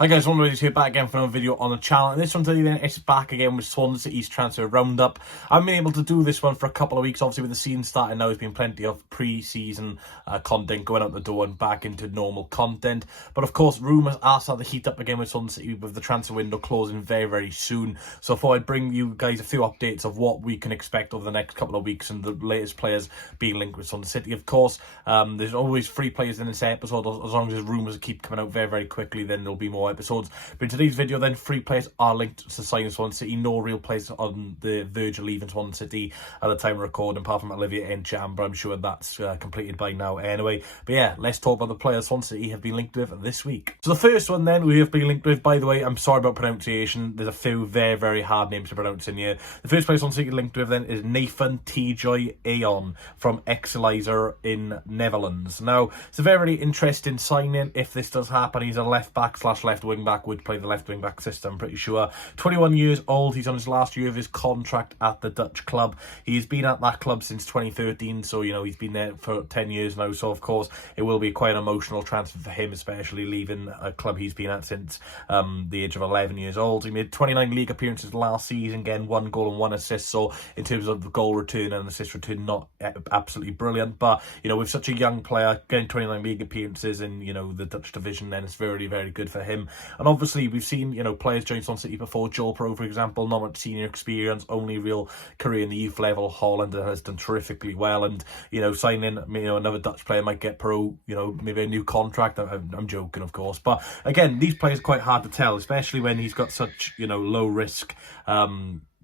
Hi guys, one of here back again for another video on the channel, and this one today then is back again with Swansea City's transfer roundup. I've been able to do this one for a couple of weeks, obviously with the season starting now. There's been plenty of pre-season content going out the door and back into normal content, but of course rumours are starting to heat up again with Swansea City with the transfer window closing very soon. So I thought I'd bring you guys a few updates of what we can expect over the next couple of weeks and the latest players being linked with Swansea City. Of course, there's always 3 players in this episode. As long as rumours keep coming out very quickly, then there'll be more episodes. But in today's video then, 3 players are linked to signing Swansea City. No real players on the verge of leaving Swansea City at the time of recording, apart from Eduvie Ikoba, but I'm sure that's completed by now anyway. But yeah, let's talk about the players Swansea City have been linked with this week. So the first one then we have been linked with, by the way, I'm sorry about pronunciation, there's a few very hard names to pronounce in here. The first player Swansea City linked with then is Tjoe-A-On from Excelsior in Netherlands. Now, it's a very interesting signing if this does happen. He's a left back / left wing back, would play the left wing back system, I'm pretty sure. 21 years old, he's on his last year of his contract at the Dutch club. He's been at that club since 2013, so you know he's been there for 10 years now, so of course it will be quite an emotional transfer for him, especially leaving a club he's been at since the age of 11 years old. He made 29 league appearances last season, again 1 goal and 1 assist, so in terms of the goal return and assist return, not absolutely brilliant, but you know, with such a young player getting 29 league appearances in, you know, the Dutch division, then it's very good for him. And obviously we've seen, you know, players join Swansea City before. Tjoe-A-On, for example, not much senior experience, only real career in the youth level. Holland has done terrifically well, and you know, signing, you know, another Dutch player might get pro, you know, maybe a new contract. I'm joking, of course, but again, these players are quite hard to tell, especially when he's got such, you know, low risk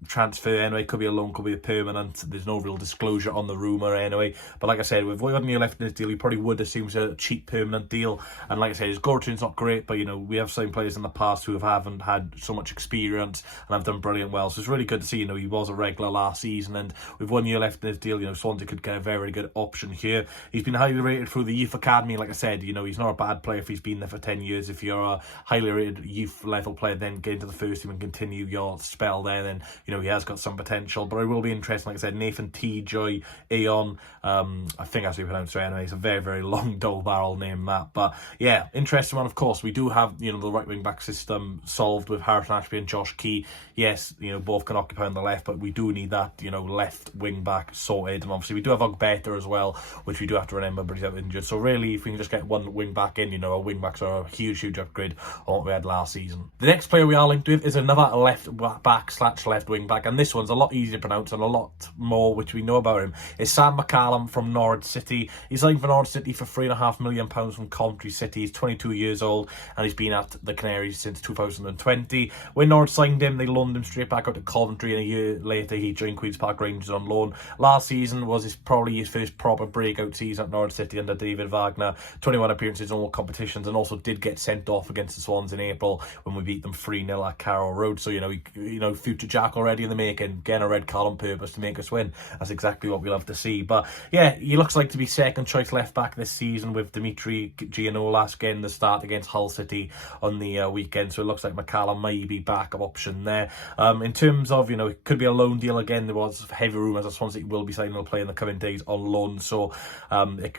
transfer anyway. Could be a loan, could be a permanent. There's no real disclosure on the rumour anyway, but like I said, with what year left in his deal, you probably would assume it's a cheap permanent deal. And like I said, his goal return's not great, but you know, we have signed players in the past who haven't had so much experience and have done brilliant well, so it's really good to see. You know, he was a regular last season, and with 1 year left in his deal, you know, Swansea could get a very good option here. He's been highly rated through the youth academy. Like I said, you know, he's not a bad player if he's been there for 10 years. If you're a highly rated youth level player, then get into the first team and continue your spell there, then you know, he has got some potential. But it will be interesting, like I said, Tjoe-A-On, I think that's how you pronounce it anyway. It's a very long double barrel name, that. But yeah, interesting one. Of course, we do have, you know, the right wing back system solved with Harrison Ashby and Josh Key. Yes, you know, both can occupy on the left, but we do need that, you know, left wing back sorted. And obviously we do have Ogbeta as well, which we do have to remember, but he's out injured. So really, if we can just get one wing back in, you know, our wing backs are a huge upgrade on what we had last season. The next player we are linked with is another left back / left wing back, and this one's a lot easier to pronounce and a lot more which we know about him. Is Sam McCallum from Norwich City. He's signed for Norwich City for £3.5 million from Coventry City. He's 22 years old and he's been at the Canaries since 2020. When Norwich signed him, they loaned him straight back out to Coventry, and a year later he joined Queen's Park Rangers on loan. Last season was probably his first proper breakout season at Norwich City under David Wagner. 21 appearances in all competitions, and also did get sent off against the Swans in April when we beat them 3-0 at Carroll Road. So you know, future Jack already in the making, getting a red card on purpose to make us win. That's exactly what we love to see. But yeah, he looks like to be second choice left back this season, with Dimitri Giannoulas getting the start against Hull City on the weekend. So it looks like McCallum may be backup option there. In terms of, you know, it could be a loan deal again. There was heavy rumours that Swansea will be signing a player in the coming days on loan, so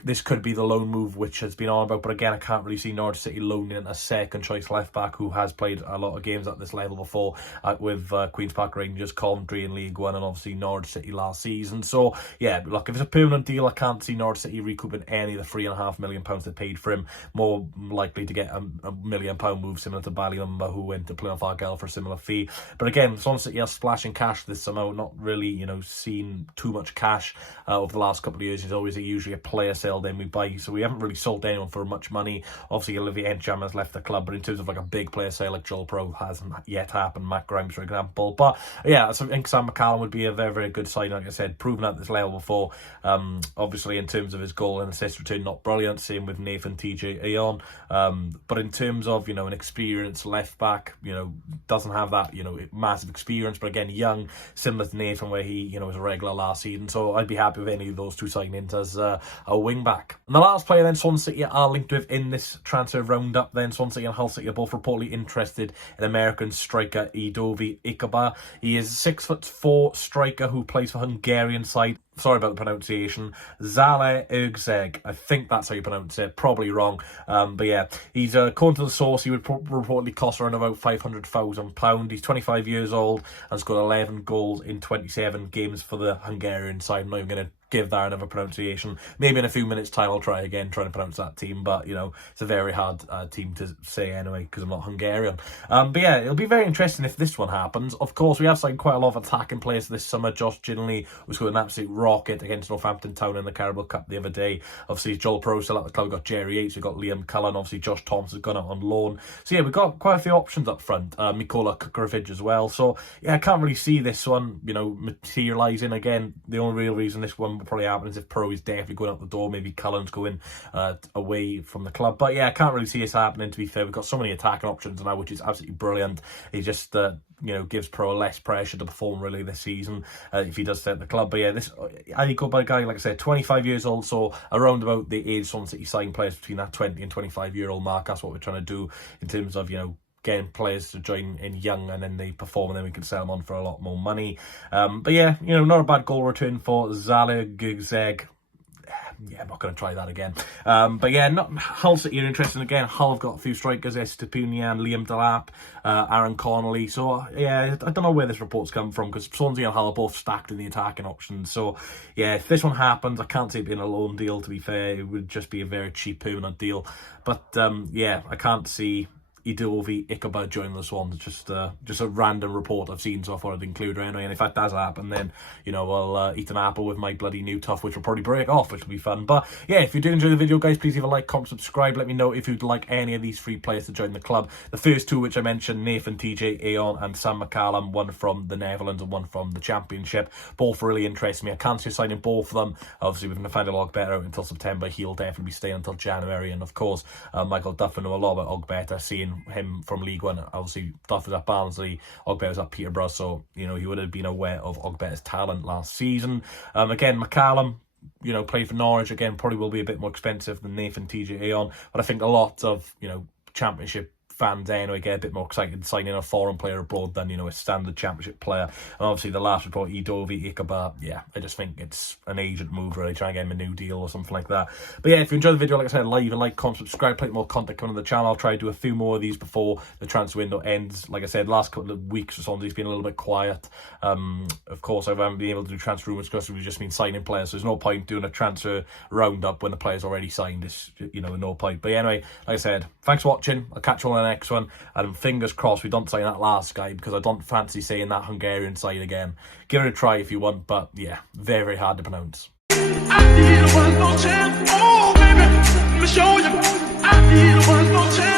this could be the loan move which has been on about. But again, I can't really see Norwich City loaning a second choice left back who has played a lot of games at this level before with Queen's Park Rangers, Coventry in League One, and obviously Norwich City last season. So yeah, look, if it's a permanent deal, I can't see Norwich City recouping any of the £3.5 million they paid for him. More likely to get a £1 million move similar to Ballymumba, who went to play on Argyle for a similar fee. But again, Swansea City are splashing cash this summer, not really, you know, seen too much cash over the last couple of years. It's always usually a player sale, then we buy, so we haven't really sold anyone for much money. Obviously Eduvie Ikoba has left the club, but in terms of like a big player sale like Tjoe-A-On hasn't yet happened, Matt Grimes for example. But yeah, so I think Sam McCallum would be a very good sign. Like I said, proven at this level before. Obviously in terms of his goal and assist return, not brilliant. Same with Tjoe-A-On. But in terms of, you know, an experienced left back, you know, doesn't have that, you know, massive experience, but again, young, similar to Nathan, where he, you know, was a regular last season. So I'd be happy with any of those two signings as a wing back. And the last player then Swansea City are linked with in this transfer roundup, then Swansea City and Hull City are both reportedly interested in American striker Edovy Ikoba. He is a 6'4" striker who plays for Hungarian side sorry about the pronunciation, Tjoe-A-On. I think that's how you pronounce it. Probably wrong. But yeah, he's according to the source, he would reportedly cost around about £500,000. He's 25 years old and scored 11 goals in 27 games for the Hungarian side. I'm not even going to give that another pronunciation. Maybe in a few minutes time I'll try again trying to pronounce that team, but you know, it's a very hard team to say anyway because I'm not Hungarian. But yeah, it'll be very interesting if this one happens. Of course, we have signed quite a lot of attacking players this summer. Josh Ginley was scored an absolute rocket against Northampton Town in the Carabao Cup the other day. Obviously Joel Pro still at the club. We've got Jerry Yates, we've got Liam Cullen, obviously Josh Thompson's gone out on loan. So yeah, we've got quite a few options up front. Mikola Kukorevic as well. So yeah, I can't really see this one, you know, materialising again. The only real reason this one will probably happen is if Pro is definitely going out the door. Maybe Cullen's going away from the club. But yeah, I can't really see this happening, to be fair. We've got so many attacking options now, which is absolutely brilliant. He just, you know, gives Pro less pressure to perform really this season if he does stay at the club. But yeah, this Ikoba guy, like I said, 25 years old, so around about the age Swansea City sign players between that 20 and 25-year-old mark. That's what we're trying to do in terms of, you know, getting players to join in young and then they perform and then we can sell them on for a lot more money. But yeah, you know, not a bad goal return for Tjoe-A-On. Yeah, I'm not going to try that again. But yeah, Hull City are interesting again. Hull have got a few strikers, Estepunian, Liam Delap, Aaron Connolly. So yeah, I don't know where this report's come from because Swansea and Hull are both stacked in the attacking options. So yeah, if this one happens, I can't see it being a loan deal, to be fair. It would just be a very cheap permanent deal. But yeah, I can't see Eduvie Ikoba joining the Swans. Just a random report I've seen, so I thought I'd include her anyway. And if that does happen, then, you know, I'll eat an apple with my bloody new tuff, which will probably break off, which will be fun. But yeah, if you did enjoy the video, guys, please leave a like, comment, subscribe. Let me know if you'd like any of these 3 players to join the club. The first 2 which I mentioned, Nathan Tjoe-A-On and Sam McCallum, one from the Netherlands and one from the Championship. Both really interest me. I can't see signing both of them. Obviously, with Nathaniel Ogbeta out until September, he'll definitely be staying until January. And of course, Michael Duffin know a lot about Ogbeta, seeing him from League One. Obviously, Duff was at Barnsley, Ogbeta was at Peterborough, so, you know, he would have been aware of Ogbeta's talent last season. Again, McCallum, you know, played for Norwich, again, probably will be a bit more expensive than Nathan Tjoe-A-On, but I think a lot of, you know, Championship fans anyway get a bit more excited signing a foreign player abroad than, you know, a standard Championship player. And obviously the last report, Edovy Ikoba, yeah, I just think it's an agent move really, trying to get him a new deal or something like that. But yeah, if you enjoyed the video, like I said, leave a like, comment, subscribe, plenty more content coming on the channel. I'll try to do a few more of these before the transfer window ends. Like I said, last couple of weeks for Swansea's been a little bit quiet. Of course, I haven't been able to do transfer rumours because we've just been signing players, so there's no point doing a transfer roundup when the player's already signed. It's, you know, no point. But yeah, anyway, like I said, thanks for watching. I'll catch you on the next one. And fingers crossed we don't sign that last guy, because I don't fancy saying that Hungarian side again. Give it a try if you want, but yeah, very, very hard to pronounce. I need one more chance. Oh, baby, let me show you. I need one more chance.